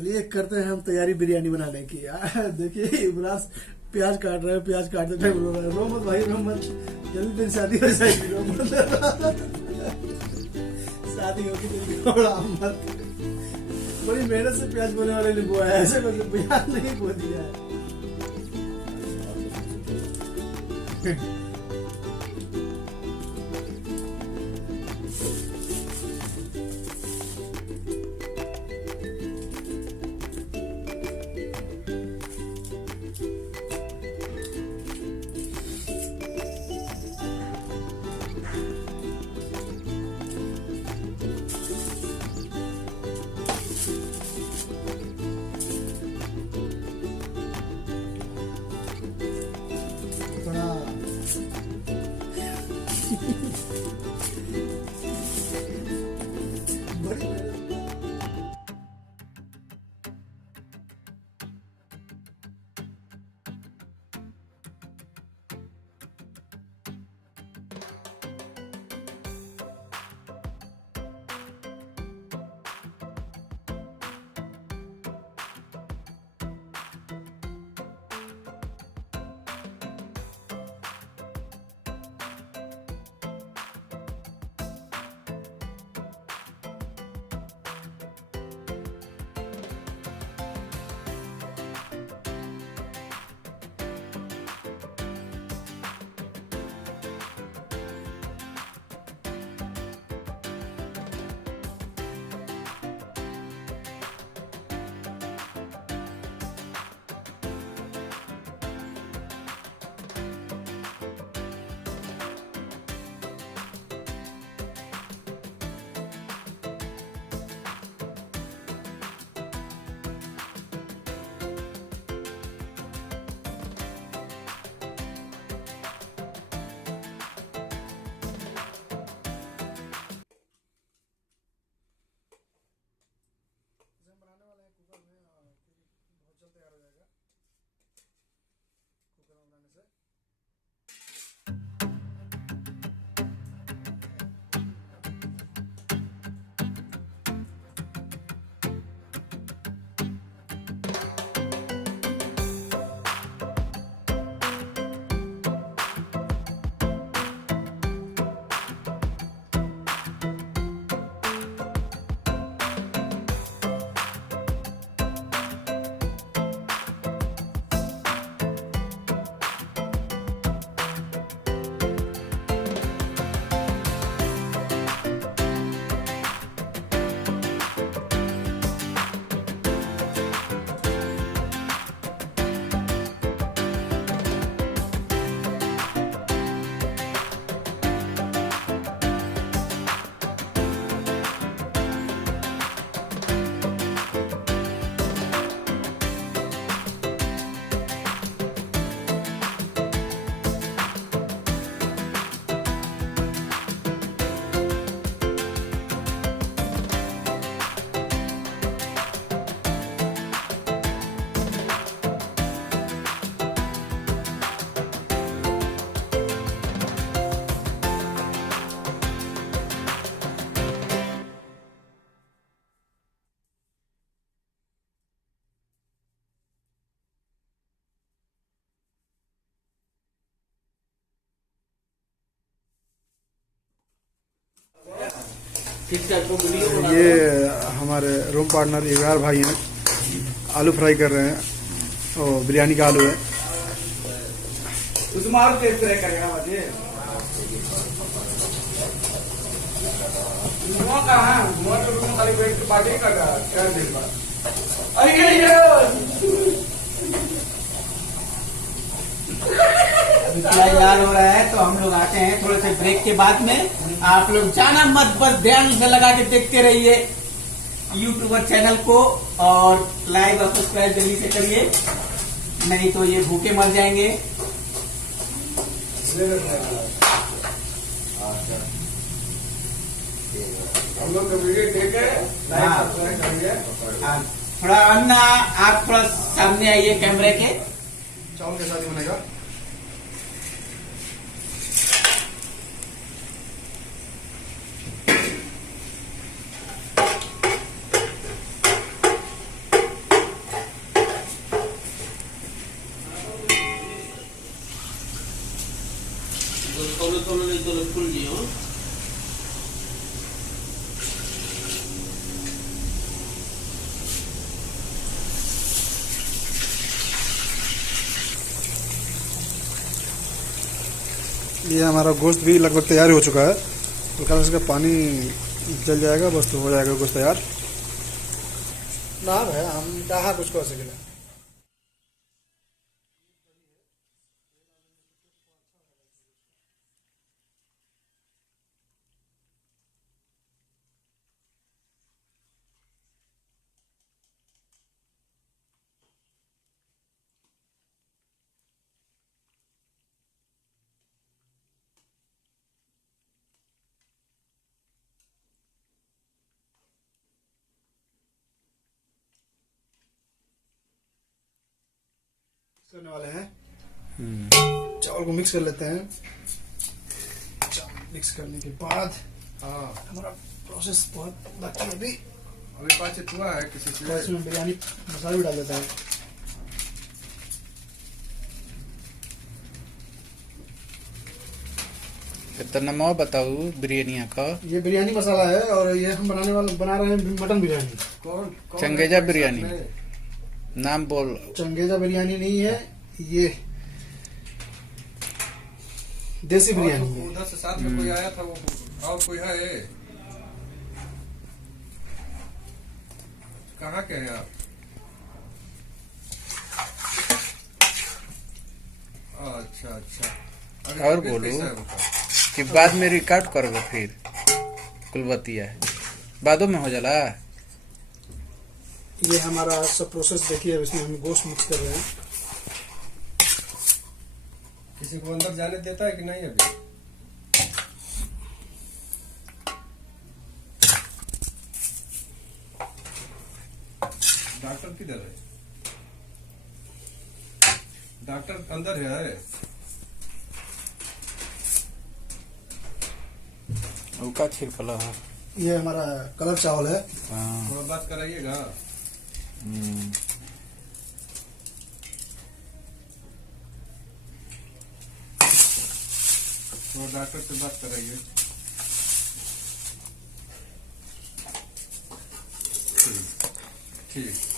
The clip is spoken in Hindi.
चलिए करते हैं हम तैयारी बिरयानी बनाने की। देखिए युवराज प्याज काट रहे हैं, प्याज काटते टाइम रो रहा है। रो मत भाई, रो मत, जल्दी तेरी शादी हो जाएगी। रो मत, शादी होगी तेरी, रो मत। बड़ी मेहनत से प्याज बोने वाले ने बोया है, ऐसे मतलब प्याज नहीं बो दिया है। तैयार हो जाएगा कुकर में बनाने से। ये हमारे रूम पार्टनर इमरान भाई हैं, आलू फ्राई कर रहे हैं और बिरयानी का आलू है। तैयार हो रहा है तो हम लोग आते हैं थोड़े से ब्रेक के बाद में। आप लोग जाना मत, बस ध्यान से लगा के देखते रहिए यूट्यूबर चैनल को और लाइक और सब्सक्राइब जल्दी से करिए, नहीं तो ये भूखे मर जाएंगे। हम लोग वीडियो देखे लाइक सब्सक्राइब करिए। थोड़ा अन्ना आप थोड़ा सामने आइए कैमरे के। चावल के साथ ही बनेगा। तो फुल जियो। ये हमारा गोश्त भी लगभग तैयार हो चुका है। हल्का सा इसका पानी जल जाएगा, बस तो हो जाएगा गोश्त तैयार। ना है हम कहा कुछ कर सके। करने वाले हैं, चावल को मिक्स कर लेते हैं। चावल मिक्स करने के बाद हमारा प्रोसेस बहुत बाकी है अभी। बातचीत हुआ है किसी से? इसमें बिरयानी मसाला भी डाल देता है। कितना नाम बताओ बिरयानी का? ये बिरयानी मसाला है और ये हम बना रहे हैं मटन बिरयानी। कौन चंगेजा बिरयानी नाम बोल। चंगेजा बिरयानी नहीं है, ये देसी बिरयानी है। उधर से साथ में कोई आया था, वो और कोई है? कहाँ के हैं आप? अच्छा अच्छा। और बोलो कि बाद में रिकॉर्ड करोगे फिर कुलबतिया बादों में हो जाला। ये हमारा सब प्रोसेस देखिए, अब इसमें हम गोश्त मिक्स कर रहे हैं। किसी को अंदर जाने देता है कि नहीं अभी? डॉक्टर किधर है? डॉक्टर अंदर है। उनका छिड़कला है। ये हमारा कलर चावल है। थोड़ा बात कराइएगा। तो डॉक्टर से बात कराइए। ठीक ठीक।